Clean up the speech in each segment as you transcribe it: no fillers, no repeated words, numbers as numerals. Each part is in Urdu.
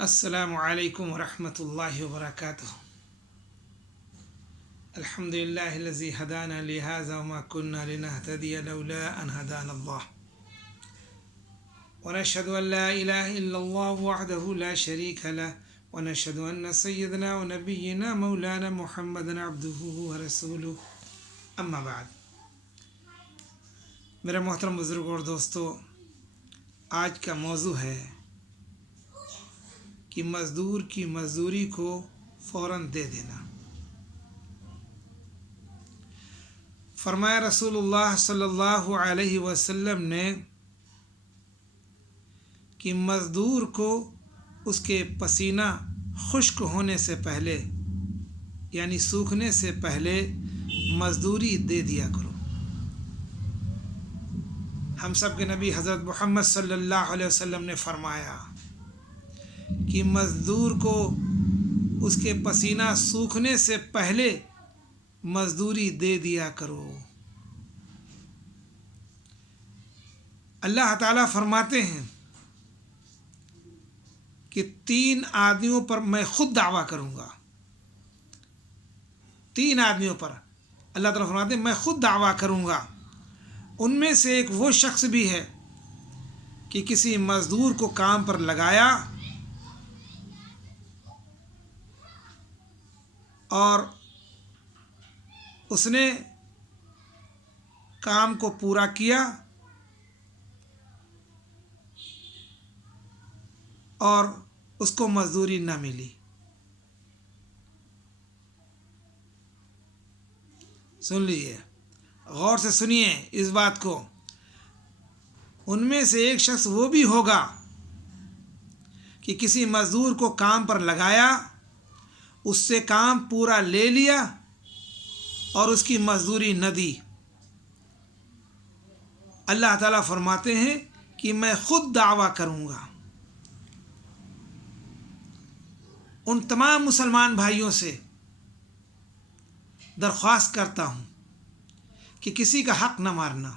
السلام علیکم ورحمۃ اللہ وبرکاتہ۔ الحمد للہ الذی ہدانا لہذا وما كنا لنهتدی لولا ان ہدانا اللہ، ونشهد ان لا الہ الا اللہ وحدہ لا شریک لہ، ونشهد ان سیدنا ونبینا مولانا محمد عبدہ ورسولہ، اما بعد۔ میرے محترم بزرگوں اور دوستو، آج کا موضوع ہے کہ مزدور کی مزدوری کو فوراً دے دینا۔ فرمایا رسول اللہ صلی اللہ علیہ وسلم نے کہ مزدور کو اس کے پسینہ خشک ہونے سے پہلے یعنی سوکھنے سے پہلے مزدوری دے دیا کرو۔ ہم سب کے نبی حضرت محمد صلی اللہ علیہ وسلم نے فرمایا کہ مزدور کو اس کے پسینہ سوکھنے سے پہلے مزدوری دے دیا کرو۔ اللہ تعالیٰ فرماتے ہیں کہ 3 آدمیوں پر میں خود دعویٰ کروں گا۔ 3 آدمیوں پر اللہ تعالیٰ فرماتے ہیں میں خود دعویٰ کروں گا۔ ان میں سے ایک وہ شخص بھی ہے کہ کسی مزدور کو کام پر لگایا اور اس نے کام کو پورا کیا اور اس کو مزدوری نہ ملی۔ سن لیجیے، غور سے سنیے اس بات کو۔ ان میں سے ایک شخص وہ بھی ہوگا کہ کسی مزدور کو کام پر لگایا، اس سے کام پورا لے لیا اور اس کی مزدوری نہ دی۔ اللہ تعالیٰ فرماتے ہیں کہ میں خود دعویٰ کروں گا۔ ان تمام مسلمان بھائیوں سے درخواست کرتا ہوں کہ کسی کا حق نہ مارنا،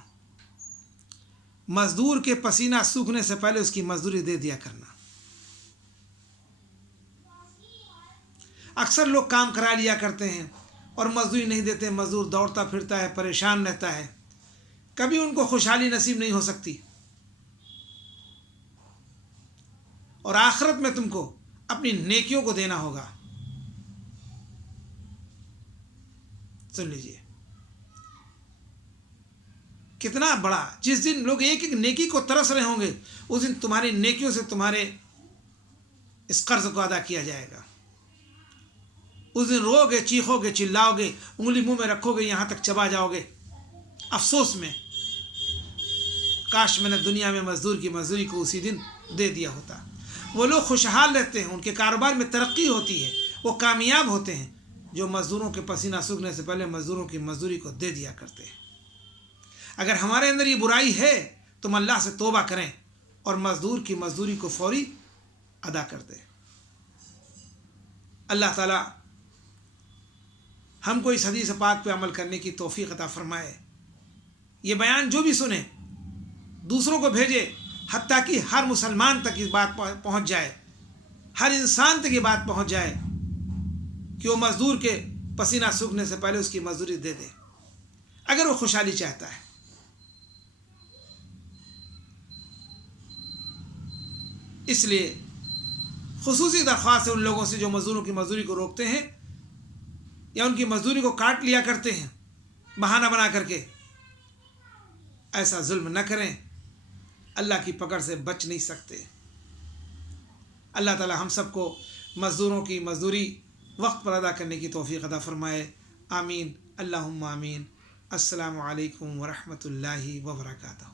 مزدور کے پسینہ سوکھنے سے پہلے اس کی مزدوری دے دیا کرنا۔ اکثر لوگ کام کرا لیا کرتے ہیں اور مزدوری نہیں دیتے، مزدور دوڑتا پھرتا ہے، پریشان رہتا ہے، کبھی ان کو خوشحالی نصیب نہیں ہو سکتی، اور آخرت میں تم کو اپنی نیکیوں کو دینا ہوگا۔ سن لیجیے، کتنا بڑا، جس دن لوگ ایک ایک نیکی کو ترس رہے ہوں گے، اس دن تمہاری نیکیوں سے تمہارے اس قرض کو ادا کیا جائے گا۔ اس دن رو گے، چیخو گے، چلاؤ گے، انگلی منہ میں رکھو گے، یہاں تک چبا جاؤ گے افسوس میں، کاش میں نے دنیا میں مزدور کی مزدوری کو اسی دن دے دیا ہوتا۔ وہ لوگ خوشحال رہتے ہیں، ان کے کاروبار میں ترقی ہوتی ہے، وہ کامیاب ہوتے ہیں جو مزدوروں کے پسینہ سوکھنے سے پہلے مزدوروں کی مزدوری کو دے دیا کرتے ہیں۔ اگر ہمارے اندر یہ برائی ہے تو ہم اللہ سے توبہ کریں اور مزدور کی مزدوری کو فوری ادا کر دیں۔ اللہ تعالیٰ ہم کو اس حدیث پاک پہ عمل کرنے کی توفیق عطا فرمائے۔ یہ بیان جو بھی سنے دوسروں کو بھیجے، حتیٰ کہ ہر مسلمان تک یہ بات پہنچ جائے، ہر انسان تک یہ بات پہنچ جائے کہ وہ مزدور کے پسینہ سوکھنے سے پہلے اس کی مزدوری دے دے، اگر وہ خوشحالی چاہتا ہے۔ اس لیے خصوصی درخواست ہے ان لوگوں سے جو مزدوروں کی مزدوری کو روکتے ہیں یا ان کی مزدوری کو کاٹ لیا کرتے ہیں بہانہ بنا کر کے، ایسا ظلم نہ کریں، اللہ کی پکڑ سے بچ نہیں سکتے۔ اللہ تعالی ہم سب کو مزدوروں کی مزدوری وقت پر ادا کرنے کی توفیق عطا فرمائے، آمین، اللہم آمین۔ السلام علیکم ورحمۃ اللہ وبرکاتہ۔